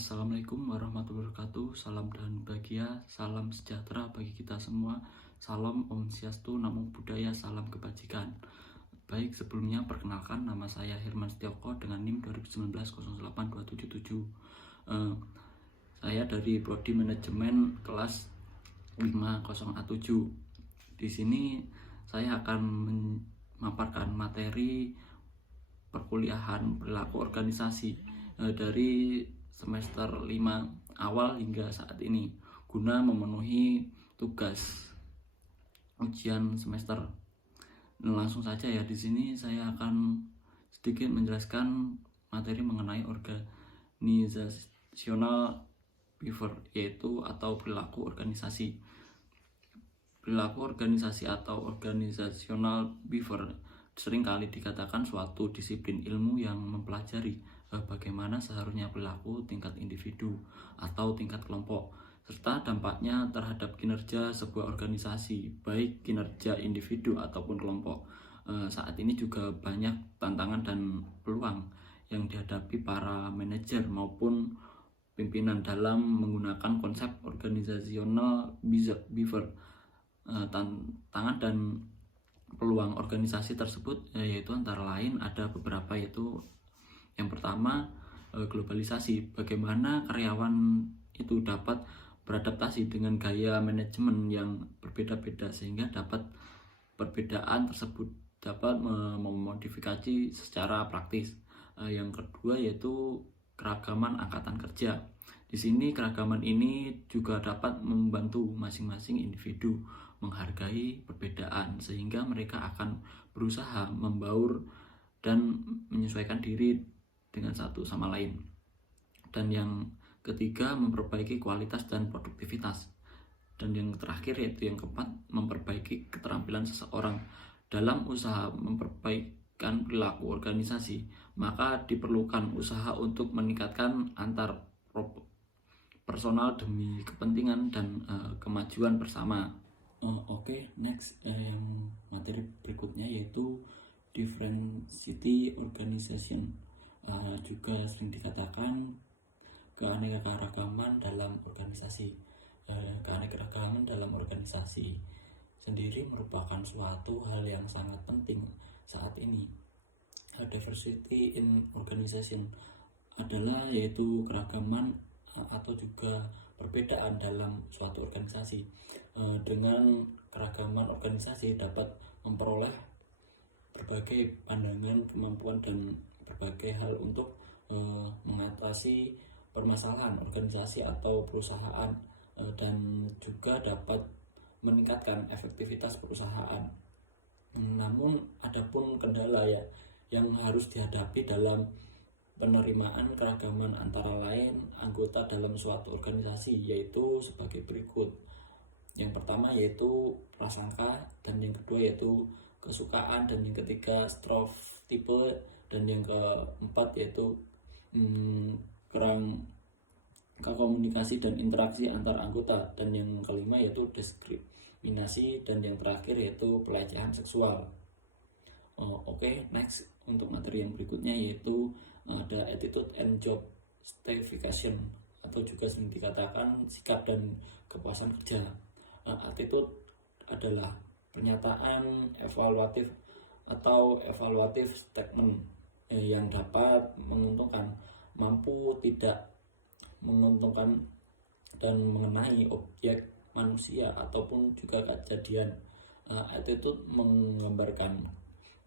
Assalamualaikum warahmatullahi wabarakatuh. Salam dan bahagia, salam sejahtera bagi kita semua. Salam Om Swastiastu, Namo Buddhaya, salam kebajikan. Baik, sebelumnya perkenalkan, nama saya Herman Setioko dengan NIM 2019082777. Saya dari Prodi Manajemen kelas 507. Di sini saya akan memaparkan materi perkuliahan perilaku organisasi dari semester 5 awal hingga saat ini guna memenuhi tugas ujian semester. Langsung saja ya, di sini saya akan sedikit menjelaskan materi mengenai organizational behavior, yaitu atau perilaku organisasi. Perilaku organisasi atau organizational behavior seringkali dikatakan suatu disiplin ilmu yang mempelajari bagaimana seharusnya perilaku tingkat individu atau tingkat kelompok, serta dampaknya terhadap kinerja sebuah organisasi, baik kinerja individu ataupun kelompok. Saat ini juga banyak tantangan dan peluang yang dihadapi para manajer maupun pimpinan dalam menggunakan konsep organizational behavior. Tantangan dan peluang organisasi tersebut yaitu antara lain ada beberapa, yaitu yang pertama, globalisasi. Bagaimana karyawan itu dapat beradaptasi dengan gaya manajemen yang berbeda-beda sehingga perbedaan tersebut dapat memodifikasi secara praktis. Yang kedua yaitu keragaman angkatan kerja. Di sini keragaman ini juga dapat membantu masing-masing individu menghargai perbedaan sehingga mereka akan berusaha membaur dan menyesuaikan diri dengan satu sama lain. Dan yang ketiga, memperbaiki kualitas dan produktivitas. Dan yang terakhir yaitu yang keempat, memperbaiki keterampilan seseorang. Dalam usaha memperbaikan perilaku organisasi, maka diperlukan usaha untuk meningkatkan antar personal demi kepentingan dan kemajuan bersama. Next, yang materi berikutnya yaitu diversity organization, juga sering dikatakan keanekaragaman dalam organisasi. Keanekaragaman dalam organisasi sendiri merupakan suatu hal yang sangat penting saat ini. Diversity in organization adalah yaitu keragaman atau juga perbedaan dalam suatu organisasi. Dengan keragaman organisasi dapat memperoleh berbagai pandangan, kemampuan, dan berbagai hal untuk mengatasi permasalahan organisasi atau perusahaan, dan juga dapat meningkatkan efektivitas perusahaan. Namun adapun kendala yang harus dihadapi dalam penerimaan keragaman antara lain anggota dalam suatu organisasi, yaitu sebagai berikut. Yang pertama yaitu prasangka, dan yang kedua yaitu kesukaan, dan yang ketiga stereotipe, dan yang keempat yaitu kurang komunikasi dan interaksi antar anggota, dan yang kelima yaitu diskriminasi, dan yang terakhir yaitu pelecehan seksual. Next, untuk materi yang berikutnya yaitu ada attitude and job satisfaction, atau juga sering dikatakan sikap dan kepuasan kerja. Attitude adalah pernyataan evaluatif atau evaluative statement yang dapat menguntungkan, mampu tidak menguntungkan, dan mengenai objek manusia ataupun juga kejadian. Attitude menggambarkan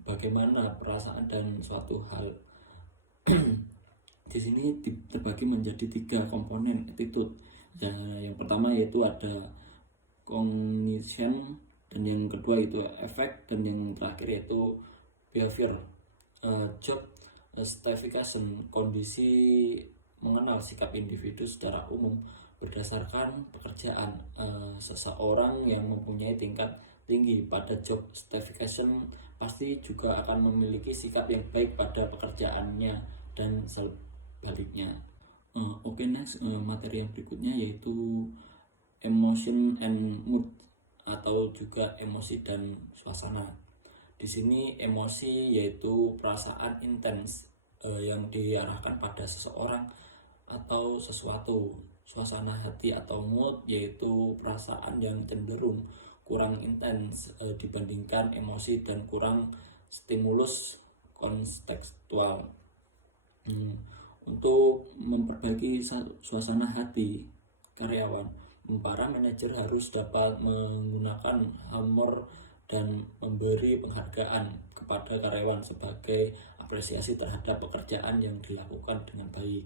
bagaimana perasaan dan suatu hal. Di sini terbagi menjadi 3 komponen attitude. Yang pertama yaitu ada cognition, dan yang kedua itu effect, dan yang terakhir yaitu behavior. Job stratification, kondisi mengenal sikap individu secara umum berdasarkan pekerjaan. Seseorang yang mempunyai tingkat tinggi pada job stratification pasti juga akan memiliki sikap yang baik pada pekerjaannya dan sebaliknya. Next, materi yang berikutnya yaitu emotion and mood, atau juga emosi dan suasana. Di sini emosi yaitu perasaan intens yang diarahkan pada seseorang atau sesuatu. Suasana hati atau mood yaitu perasaan yang cenderung kurang intens dibandingkan emosi dan kurang stimulus kontekstual. Untuk memperbaiki suasana hati karyawan, para manajer harus dapat menggunakan humor dan memberi penghargaan kepada karyawan sebagai apresiasi terhadap pekerjaan yang dilakukan dengan baik.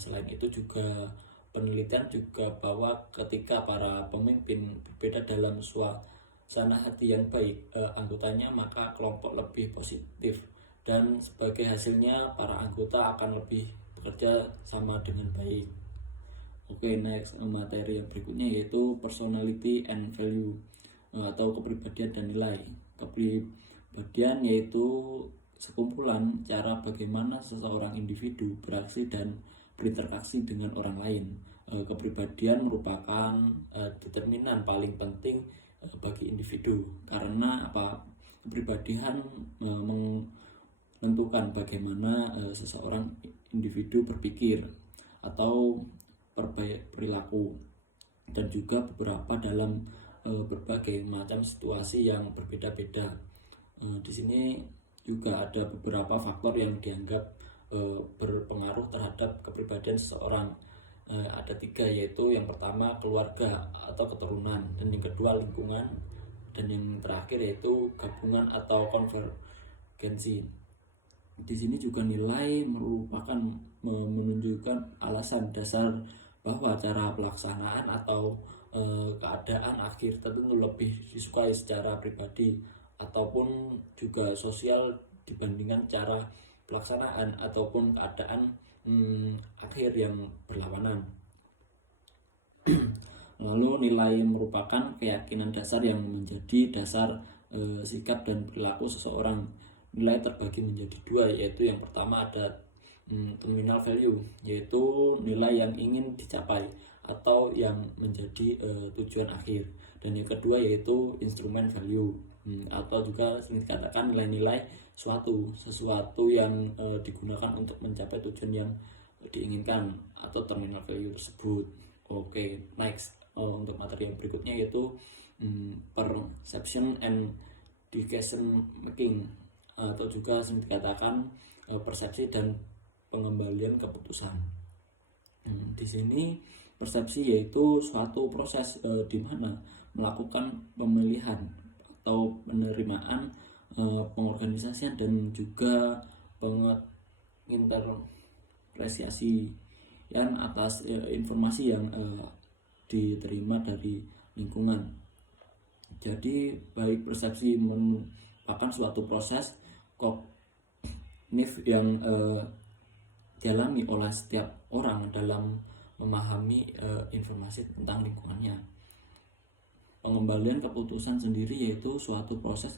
Selain itu juga penelitian juga bahwa ketika para pemimpin berbeda dalam suasana hati yang baik anggotanya, maka kelompok lebih positif dan sebagai hasilnya para anggota akan lebih bekerja sama dengan baik. Oke, next materi yang berikutnya yaitu personality and value atau kepribadian dan nilai. Kepribadian yaitu sekumpulan cara bagaimana seseorang individu beraksi dan berinteraksi dengan orang lain. Kepribadian merupakan determinan paling penting bagi individu karena kepribadian menentukan bagaimana seseorang individu berpikir atau perilaku dan juga beberapa dalam berbagai macam situasi yang berbeda-beda. Di sini juga ada beberapa faktor yang dianggap berpengaruh terhadap kepribadian seseorang. Ada 3, yaitu yang pertama keluarga atau keturunan, dan yang kedua lingkungan, dan yang terakhir yaitu gabungan atau konvergensi. Di sini juga nilai merupakan menunjukkan alasan dasar bahwa cara pelaksanaan atau keadaan akhir tertentu lebih disukai secara pribadi ataupun juga sosial dibandingkan cara pelaksanaan ataupun keadaan akhir yang berlawanan. Lalu nilai merupakan keyakinan dasar yang menjadi dasar sikap dan perilaku seseorang. Nilai terbagi menjadi 2, yaitu yang pertama ada terminal value, yaitu nilai yang ingin dicapai atau yang menjadi tujuan akhir, dan yang kedua yaitu instrument value atau juga sering dikatakan nilai-nilai sesuatu yang digunakan untuk mencapai tujuan yang diinginkan atau terminal value tersebut. Oke, next untuk materi yang berikutnya yaitu perception and decision making atau juga sering dikatakan persepsi dan pengembalian keputusan. Di sini persepsi yaitu suatu proses di mana melakukan pemilihan atau penerimaan, pengorganisasian dan juga penginterpretasian atas informasi yang diterima dari lingkungan. Jadi baik persepsi merupakan suatu proses kognitif yang dialami oleh setiap orang dalam memahami informasi tentang lingkungannya. Pengembalian keputusan sendiri yaitu suatu proses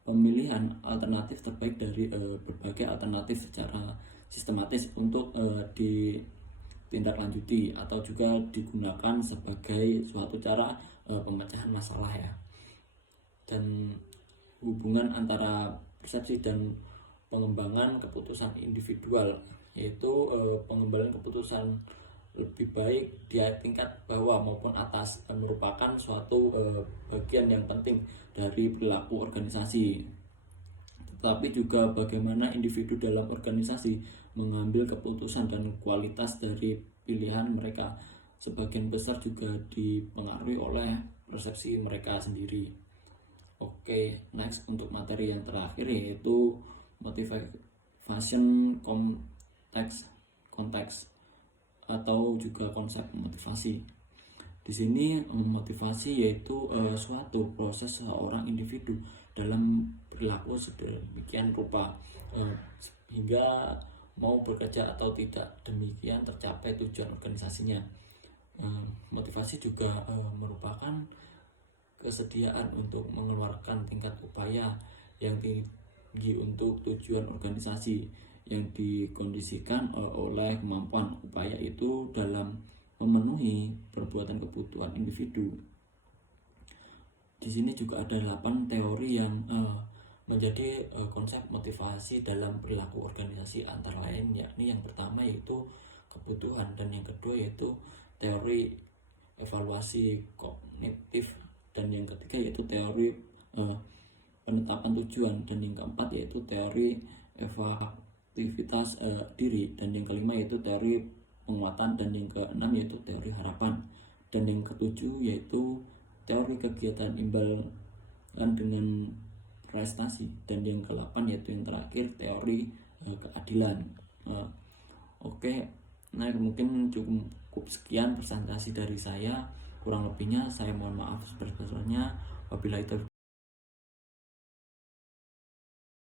pemilihan alternatif terbaik dari berbagai alternatif secara sistematis untuk ditindaklanjuti atau juga digunakan sebagai suatu cara pemecahan masalah ya. Dan hubungan antara persepsi dan pengembangan keputusan individual yaitu pengembalian keputusan lebih baik di tingkat bawah maupun atas merupakan suatu bagian yang penting dari perilaku organisasi. Tetapi juga bagaimana individu dalam organisasi mengambil keputusan dan kualitas dari pilihan mereka sebagian besar juga dipengaruhi oleh persepsi mereka sendiri. Oke, next untuk materi yang terakhir yaitu motivation konteks atau juga konsep motivasi. Di sini motivasi yaitu suatu proses seorang individu dalam perilaku sedemikian rupa hingga mau bekerja atau tidak demikian tercapai tujuan organisasinya. Motivasi juga merupakan kesediaan untuk mengeluarkan tingkat upaya yang tinggi untuk tujuan organisasi yang dikondisikan oleh kemampuan upaya itu dalam memenuhi perbuatan kebutuhan individu. Di sini juga ada 8 teori yang menjadi konsep motivasi dalam perilaku organisasi, antara lain yakni yang pertama yaitu kebutuhan, dan yang kedua yaitu teori evaluasi kognitif, dan yang ketiga yaitu teori penetapan tujuan, dan yang keempat yaitu teori efektivitas diri, dan yang kelima yaitu teori penguatan, dan yang keenam yaitu teori harapan, dan yang ketujuh yaitu teori kegiatan imbalan dengan prestasi, dan yang ke-8 yaitu yang terakhir teori keadilan. Oke, nah mungkin cukup sekian presentasi dari saya, kurang lebihnya saya mohon maaf sebesar-besarnya. Wabillahi taufiq